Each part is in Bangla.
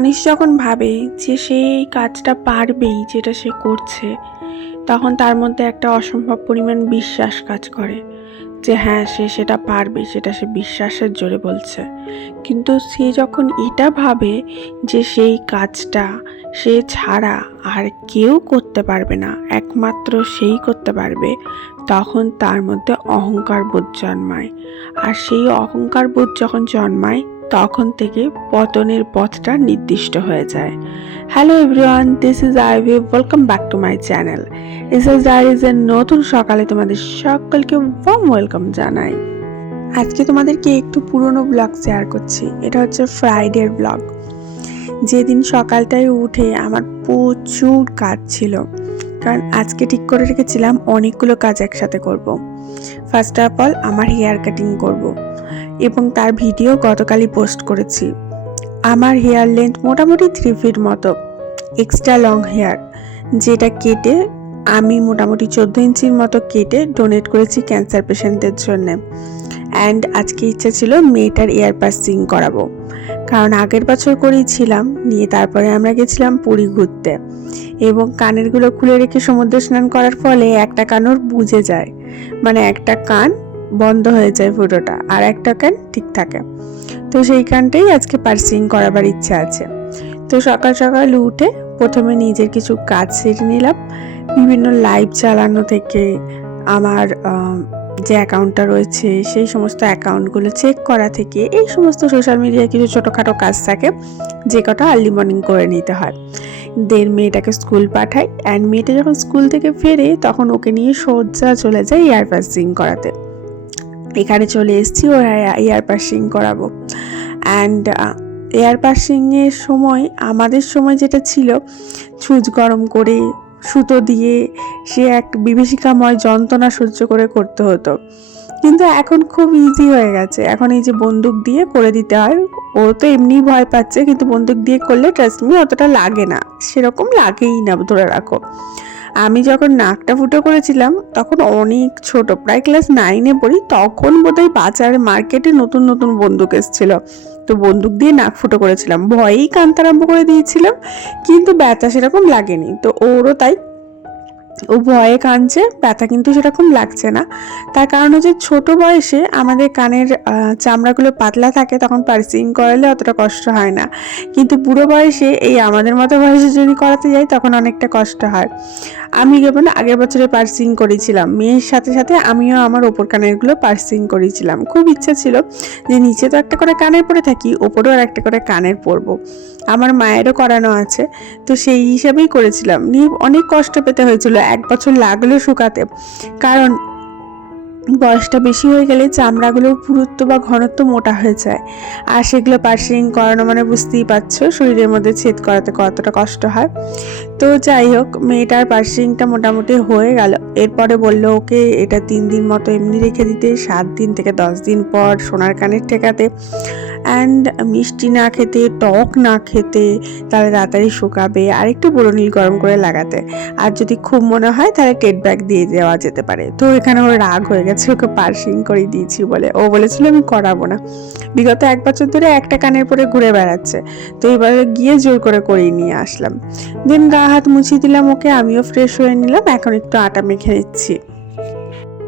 মানুষ যখন ভাবে যে সে এই কাজটা পারবেই যেটা সে করছে, তখন তার মধ্যে একটা অসম্ভব পরিমাণ বিশ্বাস কাজ করে যে হ্যাঁ সে সেটা পারবে, সেটা সে বিশ্বাসের জোরে বলছে। কিন্তু সে যখন এটা ভাবে যে সেই কাজটা সে ছাড়া আর কেউ করতে পারবে না, একমাত্র সেই করতে পারবে, তখন তার মধ্যে অহংকার বোধ জন্মায়। আর সেই অহংকার বোধ যখন জন্মায় তখন থেকে পতনের পথটা নির্দিষ্ট হয়ে যায়। Hello everyone this is Ivy welcome back to my channel S S ডায়েরিজের নতুন সকালে তোমাদের সকলকে ওয়ার্ম ওয়েলকাম জানাই। আজকে তোমাদেরকে একটু পুরনো ব্লগ শেয়ার করছি। এটা হচ্ছে ফ্রাইডের ব্লগ যেদিন সকালটায় উঠে আমার প্রচুর কাজ ছিল। কারণ আজকে ঠিক করে রেখেছিলাম, অনেকগুলো কাজ একসাথে করব। ফার্স্ট অফ অল আমার হেয়ার কাটিং করব। এবং তার ভিডিও গতকালই পোস্ট করেছি আমার হেয়ার লেন্থ মোটামুটি থ্রি ফিট মতো এক্সট্রা লং হেয়ার যেটা কেটে আমি মোটামুটি চোদ্দ ইঞ্চির মতো কেটে ডোনেট করেছি ক্যান্সার পেশেন্টদের জন্যে অ্যান্ড আজকে ইচ্ছা ছিল মেয়েটার এয়ার পাসিং করাবো কারণ আগের বছর করেছিলাম নিয়ে তারপরে আমরা গেছিলাম পুরী ঘুরতে। এবং কানেরগুলো খুলে রেখে সমুদ্র স্নান করার ফলে একটা কানর বুঝে যায়। মানে একটা কান বন্ধ হয়ে যায় ফুটোটা আর একটা কান ঠিক থাকে। তো সেই কানটাই আজকে পার্সিং করাবার ইচ্ছা আছে। তো সকাল সকাল উঠে প্রথমে নিজের কিছু কাজ সেরে নিলাম। বিভিন্ন লাইভ চালানো থেকে আমার যে অ্যাকাউন্টটা রয়েছে, সেই সমস্ত অ্যাকাউন্টগুলো চেক করা থেকে এই সমস্ত সোশ্যাল মিডিয়ায় কিছু ছোটোখাটো কাজ থাকে, যে কটা আর্লি মর্নিং করে নিতে হয়। দেন মেয়েটাকে স্কুল পাঠাই অ্যান্ড মেয়েটা যখন স্কুল থেকে ফেরে, তখন ওকে নিয়ে সোজা চলে যায় এয়ার পাসিং করাতে। এখানে চলে এসেছি, ওর এয়ার পাসিং করাবো। অ্যান্ড এয়ার পাসিংয়ের সময়, আমাদের সময় যেটা ছিল ছুঁচ গরম করে সুতো দিয়ে সে এক বিভীষিকাময় যন্ত্রণা সহ্য করে করতে হতো। কিন্তু এখন খুব ইজি হয়ে গেছে। এখন এই যে বন্দুক দিয়ে করে দিতে হয়, ও তো এমনি ভয় পাচ্ছে, কিন্তু বন্দুক দিয়ে করলে ট্রাস্ট মি অতটা লাগে না। সেরকম লাগেই না, ধরে রাখো। আমি যখন নাকটা ফুটো করেছিলাম, তখন অনেক ছোট, প্রায় ক্লাস নাইনে পড়ি, তখন বোধহয় বাজারে মার্কেটে নতুন নতুন বন্দুক এসেছিল। তো বন্দুক দিয়ে নাক ফুটো করেছিলাম। ভয়েই কান্তারাম্ভ করে দিয়েছিলাম, কিন্তু ব্যথা সেরকম লাগেনি। তো ওরও তাই ও ভয়ে কাঁদছে, ব্যথা কিন্তু সেরকম লাগছে না। তার কারণ হচ্ছে ছোট বয়সে আমাদের কানের চামড়াগুলো পাতলা থাকে, তখন পার্সিং করালে অতটা কষ্ট হয় না। কিন্তু বুড়ো বয়সে এই আমাদের মতো বয়সে যদি করাতে যাই, তখন অনেকটা কষ্ট হয়। আমি কেবল আগের বছরে পার্সিং করেছিলাম। মেয়ের সাথে সাথে আমিও আমার ওপর কানেরগুলো পার্সিং করেছিলাম। খুব ইচ্ছা ছিল যে নিচে তো একটা করে কানের পরে থাকি, ওপরেও আর একটা করে কানের পরবো। আমার মায়েরও করানো আছে। তো সেই হিসাবেই করেছিলাম। নিয়ে অনেক কষ্ট পেতে হয়েছিল। এক বছর লাগল শুকাতে। কারণ বয়সটা বেশি হয়ে গেলে চামড়াগুলোর পুরুত্ব বা ঘনত্ব মোটা হয়ে যায়। আর সেগুলো পার্সিং করানো মানে বুঝতেই পারছ, শরীরের মধ্যে ছেদ করাতে কতটা কষ্ট হয়। তো যাই হোক, মেয়েটার পার্সিংটা মোটামুটি হয়ে গেল। এরপরে বলল, ওকে, এটা তিন দিন মতো এমনি রেখে দিতে। সাত দিন থেকে দশ দিন পর সোনার কানের ঠেকাতে। অ্যান্ড মিষ্টি না খেতে, টক না খেতে, তাহলে তাড়াতাড়ি শুকাবে। আর একটু নীল গরম করে লাগাতে। আর যদি খুব মনে হয়, তাহলে টেট ব্যাগ দিয়ে দেওয়া যেতে পারে। তো এখানে ওর রাগ হয়ে গেছে, ওকে পার্সিং করে দিয়েছি বলে। ও বলেছিল, আমি করাবো না। বিগত এক বছর ধরে একটা কানের পরে ঘুরে বেড়াচ্ছে। তো এবারে গিয়ে জোর করে করিয়ে নিয়ে আসলাম। দেন গা হাত মুছিয়ে দিলাম ওকে আমিও ফ্রেশ হয়ে নিলাম এখন একটু আটা মেখে নিচ্ছি।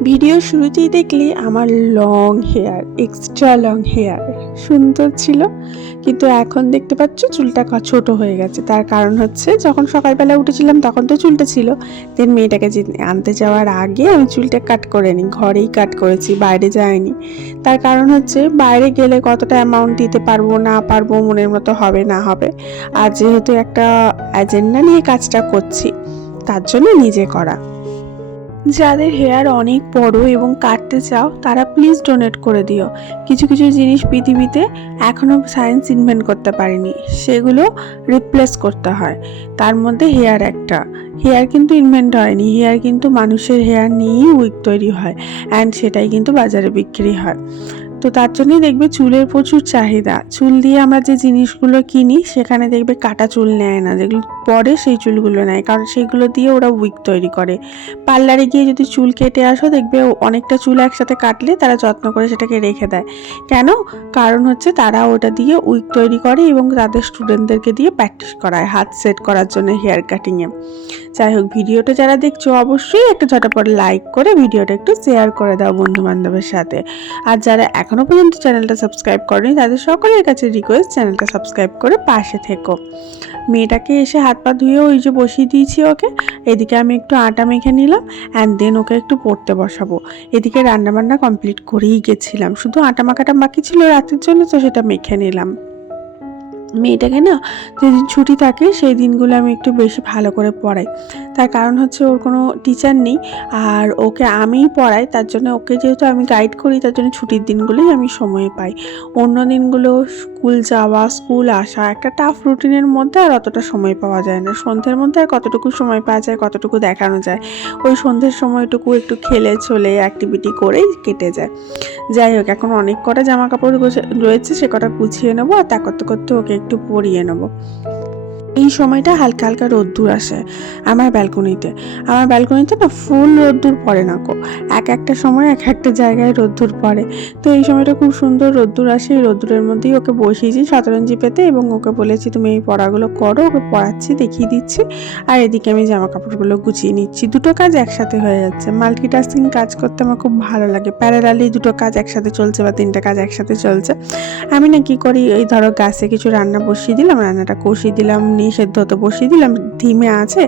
ভিডিও শুরুতেই দেখলি আমার long hair extra long hair সুন্দর ছিল। কিন্তু এখন দেখতে পাচ্ছ চুলটা ছোট হয়ে গেছে। তার কারণ হচ্ছে যখন সকালবেলা উঠেছিলাম তখন তো চুলটা ছিল। দেন মেয়েটাকে আনতে যাওয়ার আগে আমি চুলটা কাট করে নিই ঘরেই কাট করেছি, বাইরে যাইনি তার কারণ হচ্ছে বাইরে গেলে কতটা অ্যামাউন্ট দিতে পারব, না পারব, মনের মতো হবে, না হবে। আর যেহেতু একটা এজেন্ডা নিয়ে কাজটা করছি, তার জন্য নিজে করা। যাদের হেয়ার অনেক বড় এবং কাটতে চাও, তারা প্লিজ ডোনেট করে দিও। কিছু কিছু জিনিস পৃথিবীতে এখনও সায়েন্স ইনভেন্ট করতে পারেনি, সেগুলো রিপ্লেস করতে হয়। তার মধ্যে হেয়ার একটা। হেয়ার কিন্তু ইনভেন্ট হয়নি হেয়ার কিন্তু মানুষের হেয়ার নিয়েই উইক তৈরি হয় অ্যান্ড সেটাই কিন্তু বাজারে বিক্রি হয়। তো তার জন্যই দেখবে চুলের প্রচুর চাহিদা। চুল দিয়ে আমরা যে জিনিসগুলো কিনি, সেখানে দেখবে কাটা চুল নেয় না, যেগুলো পরে সেই চুলগুলো নেয়। কারণ সেগুলো দিয়ে ওরা উইক তৈরি করে। পার্লারে গিয়ে যদি চুল কেটে আসো, দেখবে অনেকটা চুল একসাথে কাটলে তারা যত্ন করে সেটাকে রেখে দেয়। কেন? কারণ হচ্ছে তারা ওটা দিয়ে উইক তৈরি করে এবং তাদের স্টুডেন্টদেরকে দিয়ে প্র্যাকটিস করায়, হাত সেট করার জন্য হেয়ার কাটিংয়ে। যাই হোক, ভিডিওটা যারা দেখছ, অবশ্যই একটা ঝটাপট লাইক করে ভিডিওটা একটু শেয়ার করে দাও বন্ধু বান্ধবের সাথে। আর যারা এখনও পর্যন্ত চ্যানেলটা সাবস্ক্রাইব করেনি, তাদের সকলের কাছে রিকোয়েস্ট চ্যানেলটা সাবস্ক্রাইব করে পাশে থেকো। মেয়েটাকে এসে হাত পা ধুয়ে ওই যে বসিয়ে দিয়েছি ওকে, এদিকে আমি একটু আটা মেখে নিলাম অ্যান্ড দেন ওকে একটু পড়তে বসাবো। এদিকে রান্নাবান্না কমপ্লিট করেই গেছিলাম, শুধু আটা মাখাটা বাকি ছিল রাতের জন্য, তো সেটা মেখে নিলাম। মেয়েটাকে না? যেদিন ছুটি থাকে, সেই দিনগুলো আমি একটু বেশি ভালো করে পড়াই। তার কারণ হচ্ছে ওর কোনো টিচার নেই, আর ওকে আমিই পড়াই, তার জন্য ওকে যেহেতু আমি গাইড করি, তার জন্য ছুটির দিনগুলোই আমি সময় পাই। অন্য দিনগুলো স্কুল যাওয়া স্কুল আসা, একটা টাফ রুটিনের মধ্যে আর অতটা সময় পাওয়া যায় না। সন্ধ্যের মধ্যে আর কতটুকু সময় পাওয়া যায়, কতটুকু দেখানো যায়, ওই সন্ধ্যের সময়টুকু একটু খেলে চলে অ্যাক্টিভিটি করেই কেটে যায়। যাই হোক, এখন অনেক কটা জামা কাপড় রয়েছে, সে কটা গুছিয়ে নেব, আর তা করতে করতে ওকে একটু পরিয়ে নেব। এই সময়টা হালকা হালকা রোদ্দুর আসে আমার ব্যালকনিতে। আমার ব্যালকনিতে না ফুল রোদ্দুর পড়ে না কো এক একটা সময় এক একটা জায়গায় রোদ্দুর পড়ে। তো এই সময়টা খুব সুন্দর রোদ্দুর আসে। এই রোদ্দুরের মধ্যেই ওকে বসিয়েছি শতরঞ্জি পেতে এবং ওকে বলেছি, তুমি এই পড়াগুলো করো, ওকে পড়াচ্ছি, দেখিয়ে দিচ্ছি। আর এদিকে আমি জামা কাপড়গুলো গুছিয়ে নিচ্ছি। দুটো কাজ একসাথে হয়ে যাচ্ছে। মাল্টিটাস্কিং কাজ করতে আমার খুব ভালো লাগে। প্যারালালি দুটো কাজ একসাথে চলছে বা তিনটা কাজ একসাথে চলছে। আমি না কি করি, এই ধরো গাছে কিছু রান্না বসিয়ে দিলাম, রান্নাটা কষিয়ে দিলাম নিয়ে সেদ্ধ হতে বসিয়ে দিলাম, ধিমে আছে।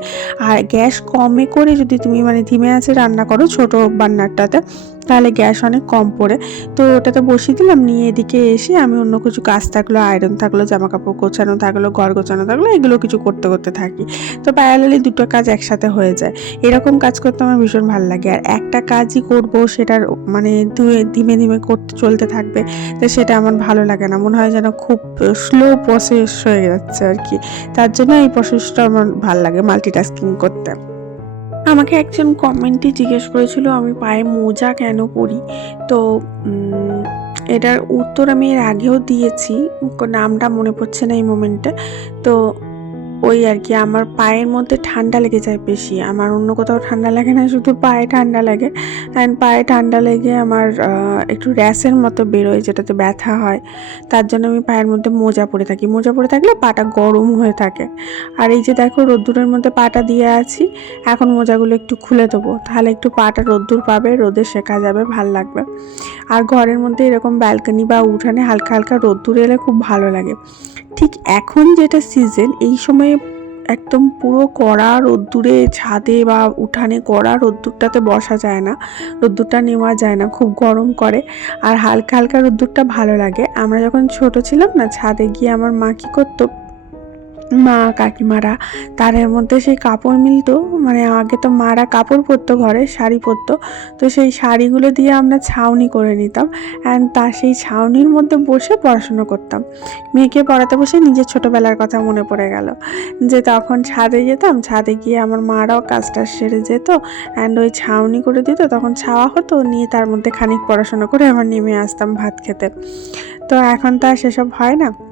আর গ্যাস কমে করে যদি তুমি মানে ধিমে আছে রান্না করো ছোট বান্নারটাতে তাহলে গ্যাস অনেক কম পড়ে। তো ওটাতে বসিয়ে দিলাম, নিয়ে এদিকে এসে আমি অন্য কিছু কাজ থাকল আয়রন থাকল জামা কাপড় গোছানো থাকল, ঘর গোছানো থাকল, এগুলো কিছু করতে করতে থাকি। তো প্যারালালি দুটো কাজ একসাথে হয়ে যায়। এরকম কাজ করতে আমার ভীষণ ভালো লাগে। আর একটা কাজই করব, সেটার মানে ধুয়ে- ধীমে ধীমে করতে চলতে থাকবে, তো সেটা আমার ভালো লাগে না। মনে হয় যেন খুব স্লো প্রসেস হয়ে যাচ্ছে আর কি। তার জন্য এই প্রসেসটা আমার ভালো লাগে মাল্টিটাস্কিং করতে। আমাকে একজন কমেন্টে জিজ্ঞেস করেছিল, আমি পায়ে মোজা কেন পরি? তো এটার উত্তর আমি এর আগেও দিয়েছি, নামটা মনে পড়ছে না এই মোমেন্টে তো ওই আর কি, আমার পায়ের মধ্যে ঠান্ডা লেগে যায় বেশি। আমার অন্য কোথাও ঠান্ডা লাগে না, শুধু পায়ে ঠান্ডা লাগে। অ্যান্ড পায়ে ঠান্ডা লেগে আমার একটু র্যাশের মতো বেরোয়, যেটাতে ব্যথা হয়। তার জন্য আমি পায়ের মধ্যে মোজা পরে থাকি। মোজা পরে থাকলে পাটা গরম হয়ে থাকে। আর এই যে দেখো, রোদ্দুরের মধ্যে পাটা দিয়ে আছি, এখন মোজাগুলো একটু খুলে দেবো। তাহলে একটু পাটা রোদ্দুর পাবে, রোদে শেখা যাবে, ভালো লাগবে। আর ঘরের মধ্যে এরকম ব্যালকনি বা উঠানে হালকা হালকা রোদ্দুর এলে খুব ভালো লাগে। ঠিক এখন যেটা সিজন এই সময়ে একদম পুরো কড়া রোদ্দুরে ছাদে বা উঠানে কড়া রোদ্দুরটাতে বসা যায় না। রোদ্দুরটা নেওয়া যায় না, খুব গরম করে। আর হালকা হালকা রোদ্দুরটা ভালো লাগে। আমরা যখন ছোট ছিলাম না, ছাদে গিয়ে আমার মা কী করতো মা, কাকিমারা তারের মধ্যে সেই কাপড় মিলতো মানে আগে তো মারা কাপড় পরতো ঘরে, শাড়ি পরতো, তো সেই শাড়িগুলো দিয়ে আমরা ছাউনি করে নিতাম অ্যান্ড তা সেই ছাউনির মধ্যে বসে পড়াশুনো করতাম। মেয়েকে পড়াতে বসে নিজের ছোটোবেলার কথা মনে পড়ে গেল। যে তখন ছাদে যেতাম, ছাদে গিয়ে আমার মারাও কাজটা সেরে যেত অ্যান্ড ওই ছাউনি করে দিত, তখন ছাওয়া হতো, নিয়ে তার মধ্যে খানিক পড়াশোনা করে আবার নেমে আসতাম ভাত খেতে। তো এখন তো আর সেসব হয় না।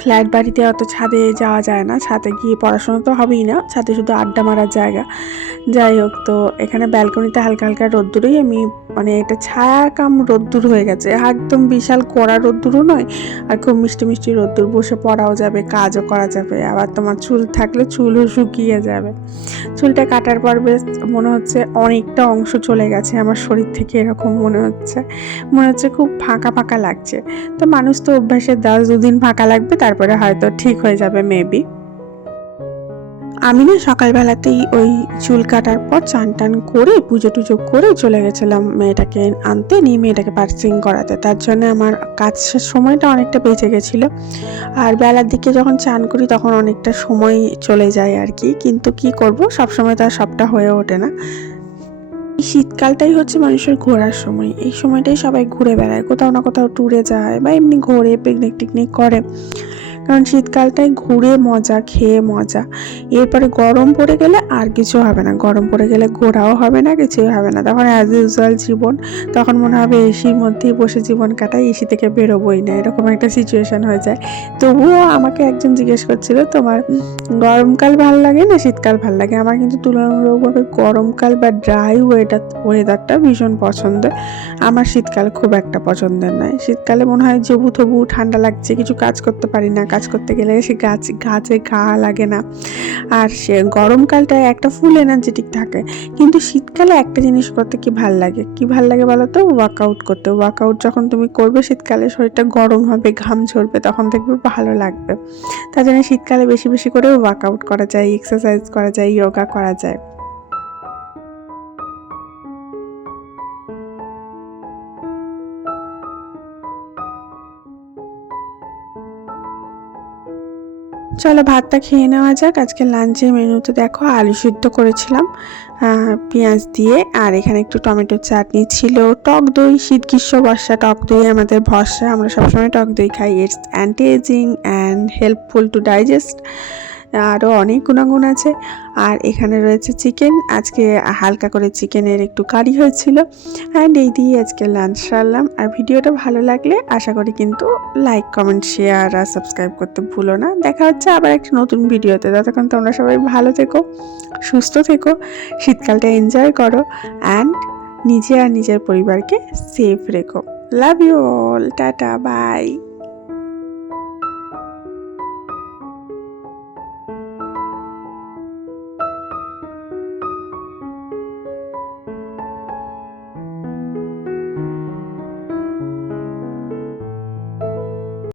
ফ্ল্যাট বাড়িতে অত ছাদে যাওয়া যায় না। ছাদে গিয়ে পড়াশোনা তো হবেই না। ছাদে শুধু আড্ডা মারার জায়গা। যাই হোক, তো এখানে ব্যালকনিতে হালকা হালকা রোদ্দুরেই আমি মানে এটা ছায়া কাম রোদ্দুর হয়ে গেছে। একদম বিশাল কড়া রোদ্দুরও নয়, আর খুব মিষ্টি মিষ্টি রোদ্দুর। বসে পড়াও যাবে, কাজও করা যাবে। আবার তোমার চুল থাকলে চুলও শুকিয়ে যাবে। চুলটা কাটার পর বেশ মনে হচ্ছে অনেকটা অংশ চলে গেছে। আমার শরীর থেকে এরকম মনে হচ্ছে। মনে হচ্ছে খুব ফাঁকা ফাঁকা লাগছে। তো মানুষ তো অভ্যাসের দাস, দুদিন ফাঁকা লাগবে তারপরে হয়তো ঠিক হয়ে যাবে মেবি আমি না সকালবেলাতেই ওই চুল কাটার পর চান টান করে, পুজো টুজো করে চলে গেছিলাম মেয়েটাকে আনতে, নিয়ে মেয়েটাকে পার্সিং করাতে। তার জন্য আমার কাজ সময়টা অনেকটা বেঁচে গেছিল। আর বেলার দিকে যখন চান করি, তখন অনেকটা সময় চলে যায় আর কি। কিন্তু কি করব? সব সময় তো আর সবটা হয়ে ওঠে না। শীতকালটাই হচ্ছে মানুষের ঘোরার সময়। এই সময়টাই সবাই ঘুরে বেড়ায়। কোথাও না কোথাও ট্যুরে যায় বা এমনি ঘোরে পিকনিক টিকনিক করে। কারণ শীতকালটায় ঘুরে মজা, খেয়ে মজা। এরপরে গরম পড়ে গেলে আর কিছু হবে না। গরম পড়ে গেলে ঘোরাও হবে না, কিছুই হবে না। তখন অ্যাজ ইউজুয়াল জীবন, তখন মনে হবে এসির মধ্যেই বসে জীবন কাটাই এসি থেকে বেরোবোই না। এরকম একটা সিচুয়েশন হয়ে যায়। তবুও আমাকে একজন জিজ্ঞেস করছিল, তোমার গরমকাল ভালো লাগে না শীতকাল ভালো লাগে? আমার কিন্তু তুলনামূলকভাবে গরমকাল বা ড্রাই ওয়েদার ওয়েদারটা ভীষণ পছন্দের আমার শীতকাল খুব একটা পছন্দের নয়। শীতকালে মনে হয় জবু তবু ঠান্ডা লাগছে, কিছু কাজ করতে পারি না কাজ করতে গেলে সে গাছ, গাছে ঘা লাগে না। আর সে গরমকালটায় একটা ফুল এনার্জেটিক থাকে। কিন্তু শীতকালে একটা জিনিস করতে কি ভালো লাগে? কি ভালো লাগে বলো তো? ওয়ার্কআউট করতে। ওয়ার্কআউট যখন তুমি করবে, শীতকালে শরীরটা গরম হবে, ঘাম ঝরবে, তখন দেখবে ভালো লাগবে। তার জন্য শীতকালে বেশি বেশি করে ওয়ার্কআউট করা যায় এক্সারসাইজ করা যায় যোগা করা যায়। চলো ভাতটা খেয়ে নেওয়া যাক। আজকে লাঞ্চের মেনুতে দেখো আলু সিদ্ধ করেছিলাম পেঁয়াজ দিয়ে, আর এখানে একটু টমেটো চাটনি ছিল। টক দই শীত গ্রীষ্ম বর্ষা, টক দই আমাদের ভরসা। আমরা সবসময় টক দই খাই। It's anti ageing and helpful to digest আরও অনেক গুণাগুণ আছে। আর এখানে রয়েছে চিকেন। আজকে হালকা করে চিকেনের একটু কারি হয়েছিল। অ্যান্ড এই দিয়ে আজকে লাঞ্চ সারলাম। আর ভিডিওটা ভালো লাগলে আশা করি কিন্তু লাইক কমেন্ট শেয়ার আর সাবস্ক্রাইব করতে ভুলো না। দেখা হচ্ছে আবার একটা নতুন ভিডিওতে। ততক্ষণ তোমরা সবাই ভালো থেকো, সুস্থ থেকো, শীতকালটা এনজয় করো অ্যান্ড নিজে আর নিজের পরিবারকে সেফ রেখো। Love you all tata bye